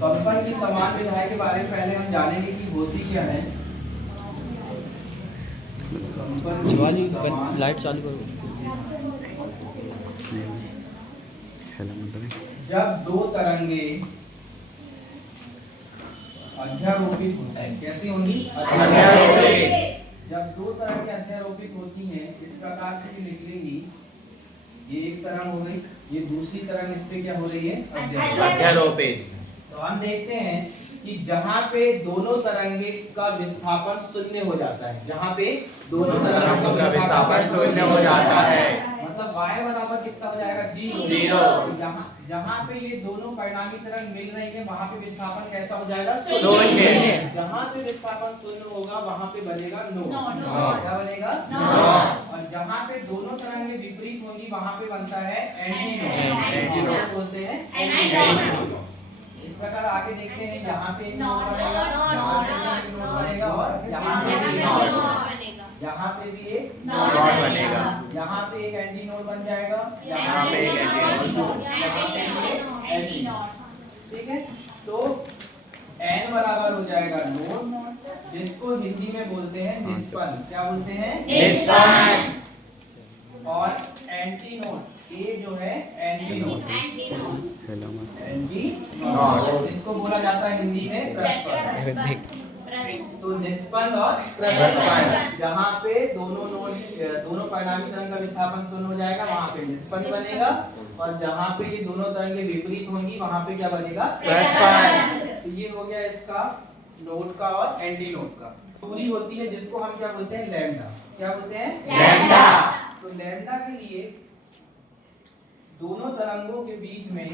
कंपन की समान विधाएं के बारे में पहले हम जानेंगे कि होती क्या है। लाइट चालू करो। जब दो तरंगे अध्यारोपित होती हैं, कैसी होंगी? अध्यारोपित। जब दो तरंगे अध्यारोपित होती हैं इस प्रकार से भी निकलेंगी। ये एक तरंग हो गई, ये दूसरी तरंग इस पे क्या हो रही है? अध्यारोपित। तो हम देखते हैं कि जहां पे दोनों तरंगे का विस्थापन शून्य हो जाता है, जहां पे दोनों तरंगों का विस्थापन शून्य हो जाता है, मतलब y बराबर कितना हो जाएगा? 0। जहां पे ये दोनों परिणामी तरंग मिल रही है वहां पे विस्थापन कैसा हो जाएगा? शून्य। जहां पे विस्थापन शून्य होगा वहां पे बनेगा नो। क्या बनेगा? और जहां पे दोनों तरंगे विपरीत होंगी वहां पे बनता है एंटी नोड। बोलते हैं एंटी नोड। इस प्रकार आगे देखते हैं, यहाँ पे एक नोड बनेगा, यहाँ पे एक नोड बनेगा और यहाँ पे भी एक नोड बनेगा, यहाँ पे भी एक नोड बनेगा, यहाँ पे एक एंटी नोड बन जाएगा, यहाँ पे एक एंटी नोड, यहाँ पे एक एंटी नोड। ठीक है, तो n बराबर हो जाएगा नोड, जिसको हिंदी में बोलते हैं निष्पन्न। क्या बोलते हैं? निष्पन्न। और एंटी नोड ए जो है एंटी नोड, एंटी नोड इसको बोला जाता है हिंदी में प्रस्पन्न। तो निष्पन्न और प्रस्पन्न, जहाँ पे दोनों परिणामी तरंग का विस्थापन शून्य हो जाएगा वहाँ पे निष्पन्न बनेगा, और जहाँ पे ये दोनों तरंगे विपरीत होंगी वहाँ पे क्या बनेगा? प्रस्पन्न। तो ये हो गया इसका नोड का और एंटी नोड का। दूरी होती है जिसको हम क्या बोलते हैं? लैम्डा। क्या बोलते हैं? लैम्डा। तो लैम्डा के लिए दोनों तरंगों के बीच में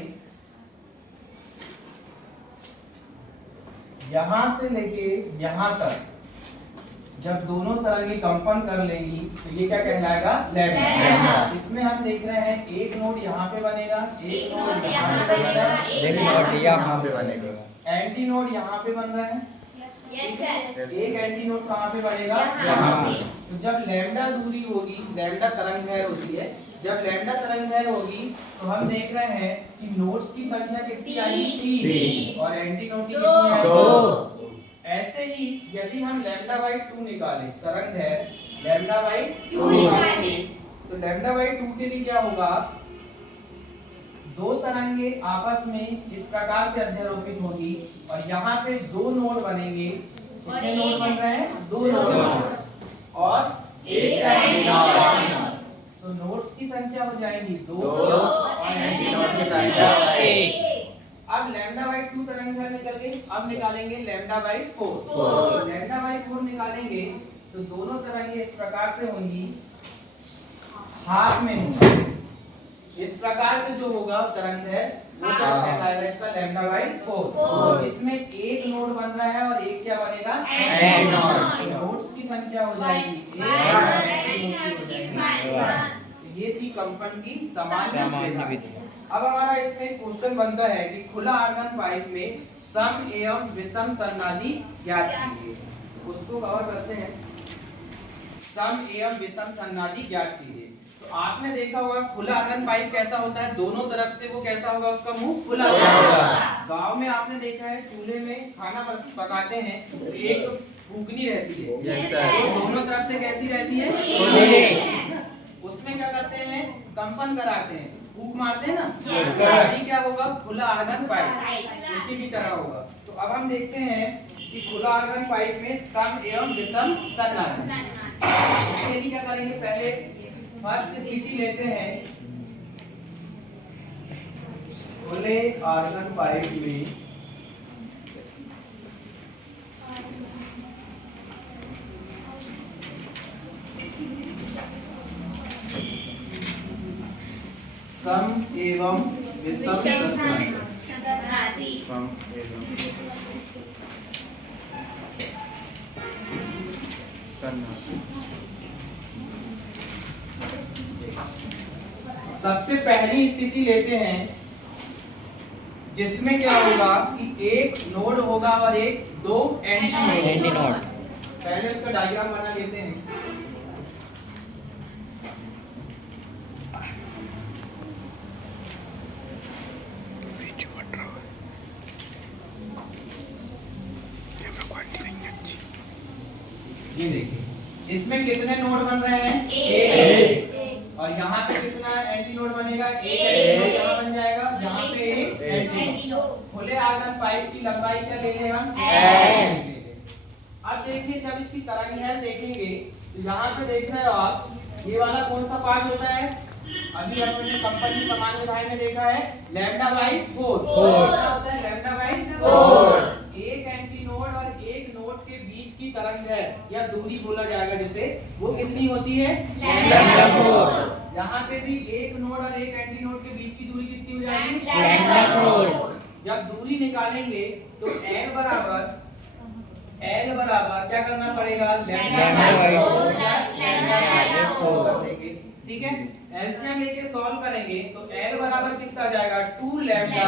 यहां से लेके यहां तक जब दोनों तरंगे कंपन कर लेंगी तो ये क्या कहलाएगा? लैम्डा। इसमें हम देख रहे हैं एक नोड यहाँ पे बनेगा, एक नोड यहाँ पे बनेगा, एक नोड यहाँ पे बनेगा, एंटी नोड यहाँ पे बन रहा है, एक एंटी नोड कहाँ पे बनेगा? यहाँ पे। तो जब लैम्डा दूरी होगी, लैम्डा तरंग दैर्घ्य होती है, जब लैम्डा तरंग दैर्घ्य होगी तो हम देख रहे हैं कि नोड्स की संख्या कितनी आएगी? 3, और एंटी नोड की कितनी आएगी? 2। ऐसे ही यदि हम लैम्डा बाई 2 निकालें तरंग दैर्घ्य लैम्डा बाई 2 निकालें, तो लैम्डा बाई 2 के लिए क्या होगा? दो तरंगे आपस में इस प्रकार से अध्यारोपित होगी और यहाँ पे दो नोड बनेंगे। कितने नोड बन रहे हैं? 2 नोड और एक एंटी नोड। तो नोड्स की संख्या हो जाएगी 2 और एंटी नोड की संख्या 1। अब लैम्डा बाई 2 तरंग दैर्घ्य निकल गई, अब निकालेंगे लैम्डा बाई 4। लैम्डा बाई 4 निकालेंगे तो दोनों तरंगे इस प्रकार से होंगी, हाफ में होंगी। इस प्रकार से जो होगा तरंग है वो क्या कहलाएगा? इसका लैम्डा बाई 4। इसमें एक नोड बन रहा है और एक क्या बनेगा? Anti node. नोड्स की संख्या हो जाएगी 1। ये थी कंपन की सामान्य विधि। अब हमारा इसमें क्वेश्चन बनता है कि खुला आर्गन पाइप में सम एवं विषम सन्नादि ज्ञात कीजिए। उसको कवर करते हैं, सम एवं विषम सन्नादि ज्ञात कीजिए। तो आपने देखा होगा खुला आर्गन पाइप कैसा होता है? दोनों तरफ से वो कैसा होगा? उसका मुंह खुला होगा। गांव में आपने देखा है चूल्हे में खाना पकाते हैं तो एक फूकनी रहती है, तो दोनों तरफ से कैसी रहती है? उसमें क्या करते हैं? कंपन कराते हैं, फूक मारते हैं ना। अभी क्या होगा? खुला आर्गन पाइप उसी की तरह होगा। तो अब हम देखते हैं कि खुला आर्गन पाइप में सम एवं विषम सन्नादि। इसके लिए क्या करेंगे? पहले फर्स्ट स्थिति लेते हैं, खुले आर्गन पाइप में सम एवं विषम सन्नादि। सबसे पहली स्थिति लेते हैं जिसमें क्या होगा कि एक नोड होगा और एक दो एंटी नोड। पहले उसका डायग्राम बना लेते हैं। ये देखिए इसमें कितने नोड बन रहे हैं? एक। और यहाँ पे कितना एंटी नोड बनेगा? एक एंटी नोड यहाँ बन जाएगा, यहाँ पे एक एंटी नोड। खुले आयतन पाइप की लंबाई क्या ले लें हम? n। अब देखिए जब इसकी तरंग है देखेंगे तो यहाँ पे देख रहे हो आप, ये वाला कौन सा पार्ट होता है? अभी हमने कंपनी समान विधायक में देखा है लैम्डा बाई 4। क्या होता है? Lambda by 4। एक एंटी नोड और एक नोड के बीच की तरंग है या दूरी बोला जाएगा जिसे, वो कितनी होती है? लैम्डा 4। यहाँ पे भी एक नोड और एक एंटी नोड के बीच की दूरी कितनी हो जाएगी? लैम्डा 4। जब दूरी निकालेंगे तो L बराबर क्या करना पड़ेगा? Lambda by 4 plus lambda by 4। ठीक है, एलसीएम लेके सॉल्व करेंगे तो L बराबर कितना जाएगा? 2 लैम्डा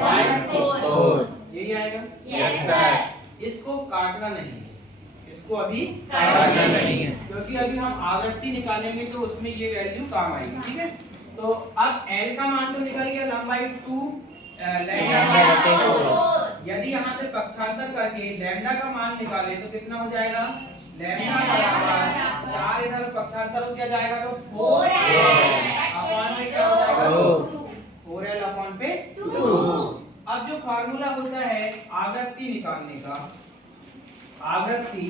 बाई 4। यही आएगा। Yes sir. इसको काटना नहीं है, इसको अभी काटना नहीं है क्योंकि अभी हम आवृत्ति निकालेंगे तो उसमें ये वैल्यू काम आएगी। ठीक है, तो अब L का मान तो निकल गया लंबाई 2 लैम्डा बाई 4। यदि यहाँ से पक्षांतर करके लैम्डा का मान निकाले तो कितना हो जाएगा? लैम्डा बराबर 4 इधर पक्षांतर हो क्या जाएगा तो 4L अपॉन पे क्या हो जाएगा? 4L अपॉन पे 2। अब जो फार्मूला होता है आवृत्ति निकालने का, आवृत्ति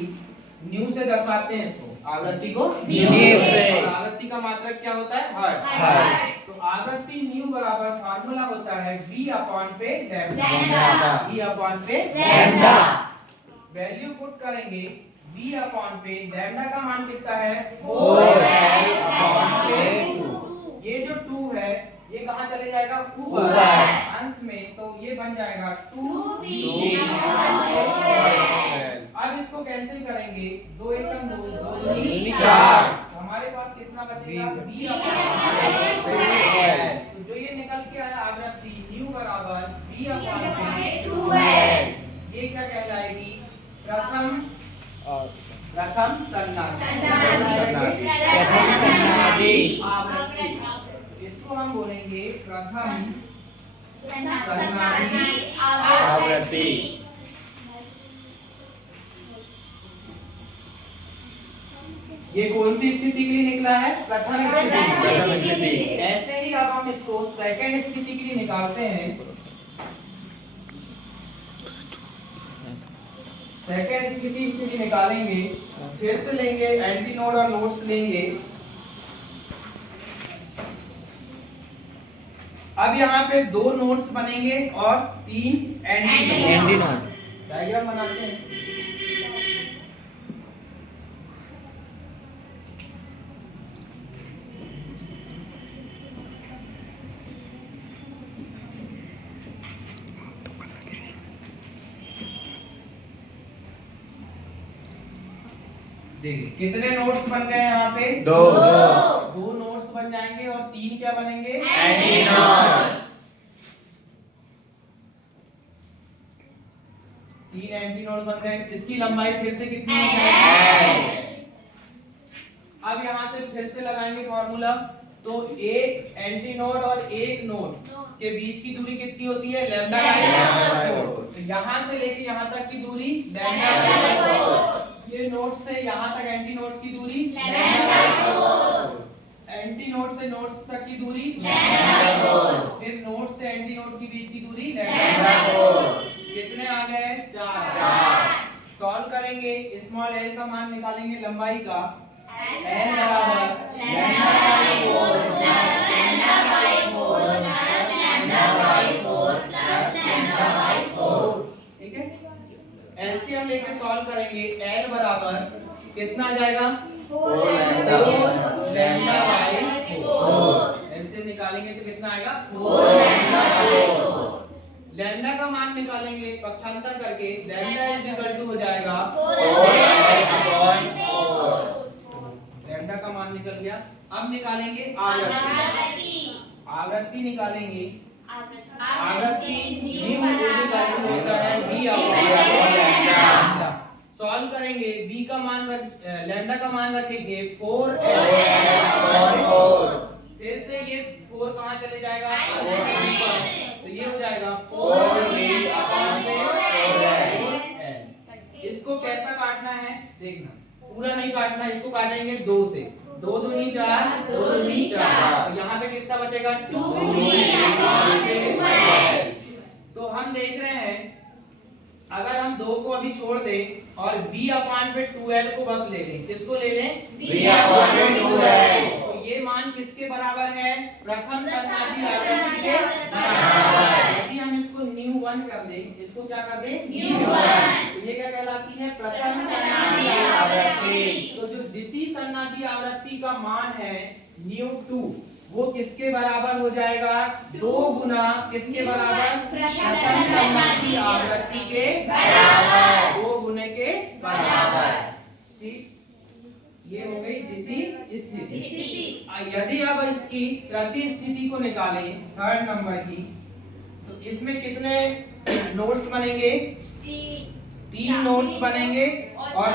न्यू से दर्शाते हैं इसको, आवृत्ति को न्यू से। आवृत्ति का मात्रक क्या होता है? हर्ट्ज। तो आवृत्ति न्यू बराबर फार्मूला होता है v अपॉन पे लैम्डा। v अपॉन पे लैम्डा। वैल्यू पुट करेंगे v अपॉन पे लैम्डा का मान कितना है? 4L अपॉन पे 2। ये जो 2 है ये कहाँ चले जाएगा? ऊपर अंश में, तो ये बन जाएगा 2v अपॉन 4L। अब इसको कैंसिल करेंगे, 2 एकम 2, 2 दूनी 4। हमारे पास कितना बचेगा? v upon 2L। तो जो ये निकल के आया आवृत्ति न्यू बराबर v अपॉन 2L, ये क्या कहलाएगी? प्रथम आवृत्ति। इसको हम बोलेंगे प्रथम आवृत्ति। ये कौन सी स्थिति के लिए निकला है? प्रथम स्थिति। ऐसे ही अब हम इसको सेकंड स्थिति के लिए निकालते हैं। सेकंड स्थिति के लिए निकालेंगे, फिर से लेंगे एंटी नोड और नोड्स लेंगे। अब यहाँ पे 2 नोड्स बनेंगे और 3 एंटी नोड। डायग्राम बनाते हैं। देखिए कितने नोड्स बन गए यहाँ पे? 2 नोड्स बन जाएंगे और 3 क्या बनेंगे? Anti nodes. 3 एंटी नोड बन गए। इसकी लंबाई फिर से कितनी हो जाएगी? अब यहाँ से फिर से लगाएंगे फॉर्मूला, तो एक एंटी नोड और एक नोड के बीच की दूरी कितनी होती है? Lambda by 4। तो यहाँ से लेके यहाँ तक की दूरी लैम्डा बाई 4। ये नोड से यहाँ तक एंटी नोड की दूरी लैम्डा बाई 4। एंटी नोड से नोड तक की दूरी लैम्डा बाई 4। फिर नोड से एंटी नोड के बीच की दूरी लैम्डा बाई 4। कितने आ गए? 4। सॉल्व करेंगे, स्मॉल l का मान निकालेंगे लंबाई का। l बराबर lambda by 4 plus lambda by 4 plus lambda by 4 plus lambda by 4। ठीक है, एलसीएम लेके सॉल्व करेंगे। l बराबर कितना आ जाएगा? 4 लैम्डा बाई 4। एलसीएम निकालेंगे तो कितना आएगा? 4 लैम्डा बाई 4। लैम्डा का मान निकालेंगे पक्षांतर करके, लैम्डा इज इक्वल टू हो जाएगा 4L अपॉन 4। लैम्डा का मान निकल गया। अब निकालेंगे आवृत्ति। आवृत्ति निकालेंगे। आवृत्ति न्यू इज इक्वल टू होता है v अपॉन लैम्डा। सॉल्व करेंगे, v का मान लैम्डा का मान रखेंगे 4L अपॉन 4। फिर से ये 4 कहाँ चले जाएगा? तो ये हो जाएगा 4v अपॉन 4L। इसको कैसा काटना है देखना। पूरा नहीं काटना, इसको काटेंगे 2 से। 2 दूनी 4, 2 दूनी 4। तो यहाँ पे कितना बचेगा? 2 तो हम देख रहे हैं अगर हम 2 को अभी छोड़ दें और b अपान पे 2l को बस ले लें, किसको ले लें? b अपान पे 2l। तो ये मान किसके बराबर है? प्रथम सन्नादी आवृत्ति के बराबर। यदि हम इसको ν1 कर दें, इसको क्या कर दें? ν1। तो ये क्या कहलाती है? प्रथम सन्नादी आवृत्ति। तो जो द्वितीय सन्नादी आवृत्ति का मान है ν2, वो किसके बराबर हो जाएगा? 2 गुना किसके बराबर? प्रथम सन्नादी आवृत्ति के बराबर, 2 गुने के बराबर। ठीक, ये हो गई द्वितीय स्थिति। यदि अब इसकी तृतीय स्थिति को निकालें, 3rd नंबर की, तो इसमें कितने नोट्स बनेंगे? 3 नोट्स बनेंगे और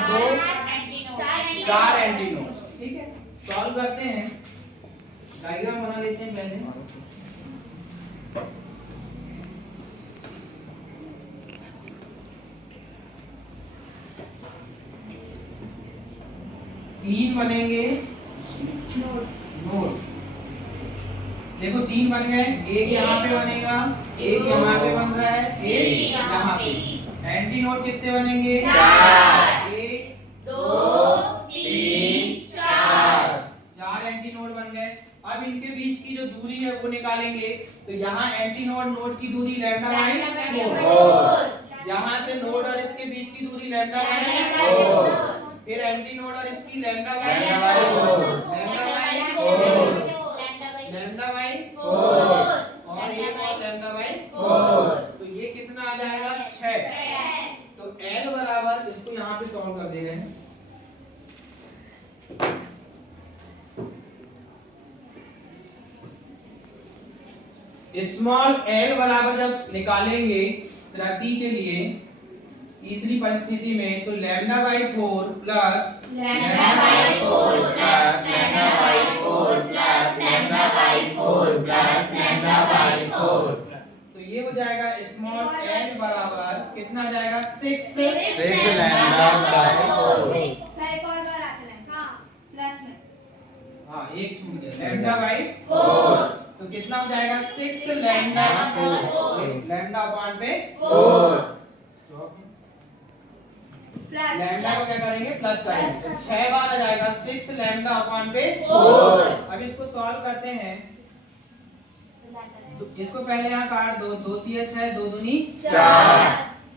4 एंटी नोट्स। ठीक है, सॉल्व करते हैं। डायग्राम बना लेते हैं पहले। तीन बनेंगे नोट्स। देखो 3 बन गए, एक यहाँ पे बनेगा, एक यहाँ पे बन रहा है, एक यहाँ पे। एंटी नोट कितने बनेंगे? 4। 1 2 3 4 एंटी नोट बन गए। अब इनके बीच की जो दूरी है वो निकालेंगे। तो यहाँ एंटी नोट की दूरी λ/4। यहाँ से नोड और इसके बीच की दूरी λ/4। फिर एंटी नोड और इसकी λ/4 और एक और λ/4। तो ये कितना आ जाएगा? 6। तो l बराबर, इसको यहाँ पे सॉल्व कर दे रहे हैं। स्मॉल l बराबर जब निकालेंगे तृतीय के लिए तीसरी परिस्थिति में, तो λ/4 प्लस तो ये हो जाएगा स्मॉल l बराबर कितना आ जाएगा? 6 हाँ, एक छूट गया, λ/4। तो कितना हो जाएगा? 6 λ/4। लैम्डा को क्या करेंगे? प्लस करेंगे। 6 बार आ जाएगा 6 λ/4। अब इसको सॉल्व करते हैं। तो इसको पहले यहाँ काट दो, 2 3 6, 2 दूनी 4।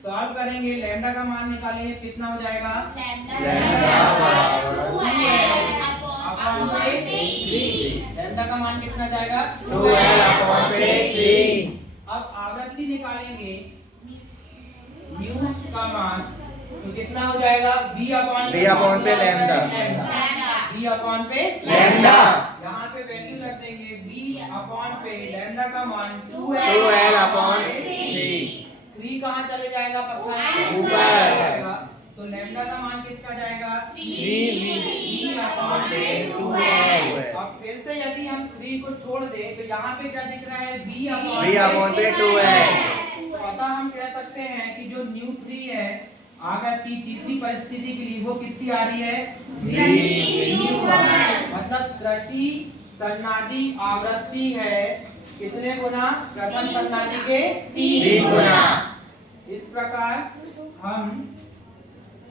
सॉल्व करेंगे, लैम्डा का मान निकालेंगे, कितना हो जाएगा? लैम्डा का मान कितना जाएगा? 2l/3। अब आवृत्ति निकालेंगे न्यू का मान, तो कितना हो जाएगा? b अपान पे लैम्डा। b अपान पे लैम्डा, यहाँ पे वैल्यू रख देंगे। b अपान पे लैम्डा का मान 2l/3। 3 कहाँ चले जाएगा? पत्थर ऊपर। तो लैम्डा का मान कितना जाएगा? 3 अपान पे 2l। अब फिर से यदि हम 3 को छोड़ दें, तो यहाँ पे क्या दिख रहा है? b अपान पे 2l। अतः हम कह सकते हैं कि जो ν3 है आवृत्ति तीसरी परिस्थिति के लिए, वो कितनी आ रही है? 3। मतलब तृतीय सन्नादी आवृत्ति है कितने गुना? प्रथम सन्नादी के 3 गुना। इस प्रकार हम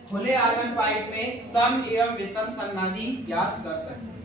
खुले आर्गन पाइप में सम एवं विषम सन्नादी ज्ञात कर सकते हैं।